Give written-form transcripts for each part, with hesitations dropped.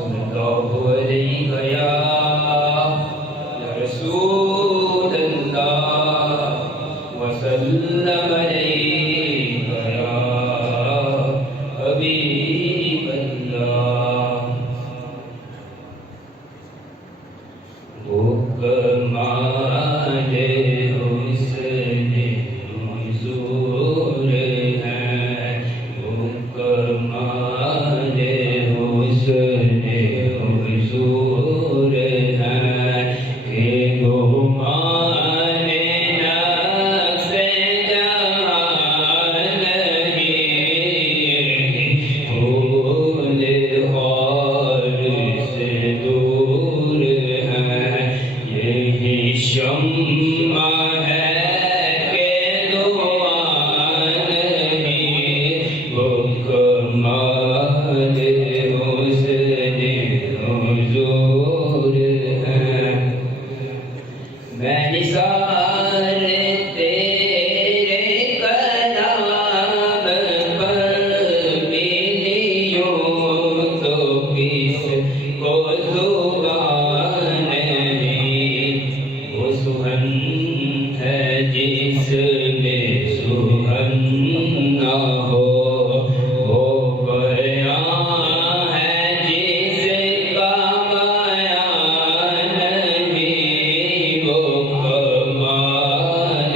सल्लल्लाहु अलैहि या रसूल अल्लाह व सल्लम अलैका या हबीब अल्लाह। हुक्माए हुस्न हुजूर है, हुक्माए हुस्न हुजूर है कि गुमाने नफ्से जहां नहीं, फूल और से दूर है। यही शम्मा है कि दुआ नहीं, हुक्माए हुस्न हुजूर है। मैं निसार तेरे कलाम पर मिलियों तो किसको जुबान नहीं। वो सुहन है जिसमें सुहन ना हो, वो बयां है जिसका बयां नहीं। वो कमाल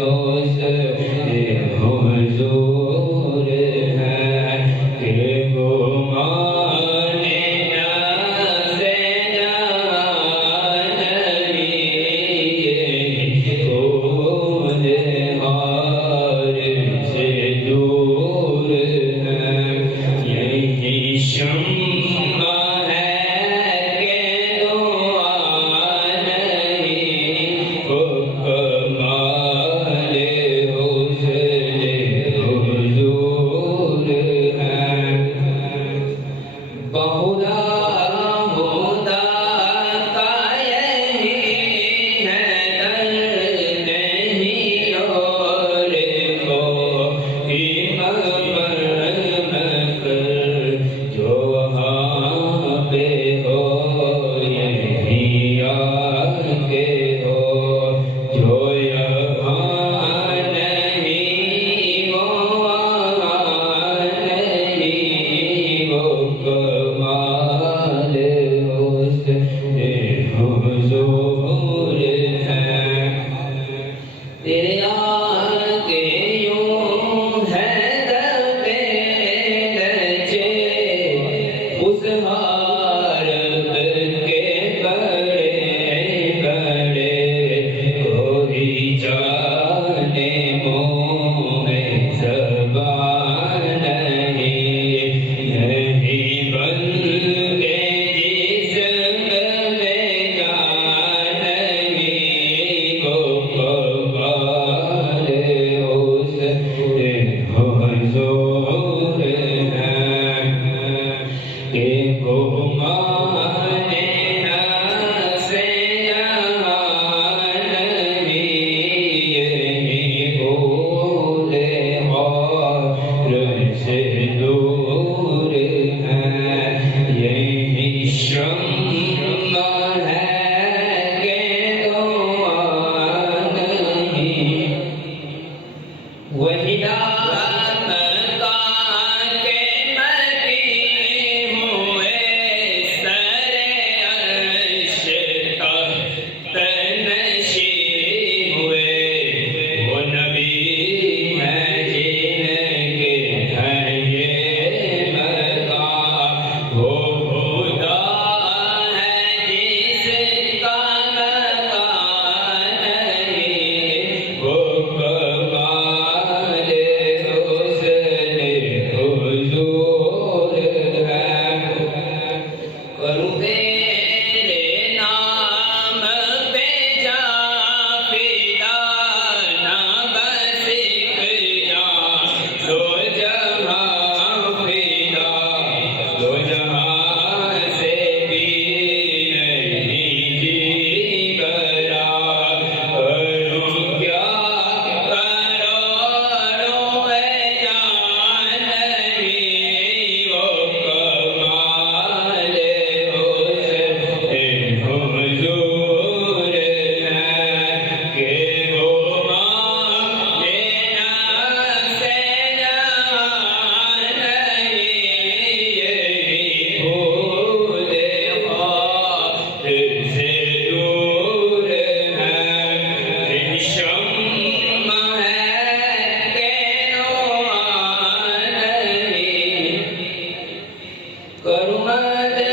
हुस्न हुजूर है कि गुमाने नफ्से जहां नहीं, फूल और से दूर है। यही शम्मा है कि दुआ नहीं, हुक्माल हुस्न हुजूर है। बहुधा होता का यही है दर्द नहीं और कोई मकर जो वहाँ पे हो यही आके हो, जो यहाँ नहीं वो वहाँ नहीं। वो कमाल हुस्न हुजूर है। तेरे आगे यूं है दबे लचे उस हारब के बड़े बड़े, कोई जाने मुँह में ज़बान नहीं। नहीं बन के जिस्म में जान नहीं, वो कमाल हुस्न हुजूर है कि गुमाने नफ्से जहां नहीं। यही फूल और से दूर है। यही शम्मा है कि दुआ नहीं। वही नाम का के मती हुए सरे अर्श तनशी हुए। वो नबी है जिनके हैं ये मकाम, वो खुदा करुणा दे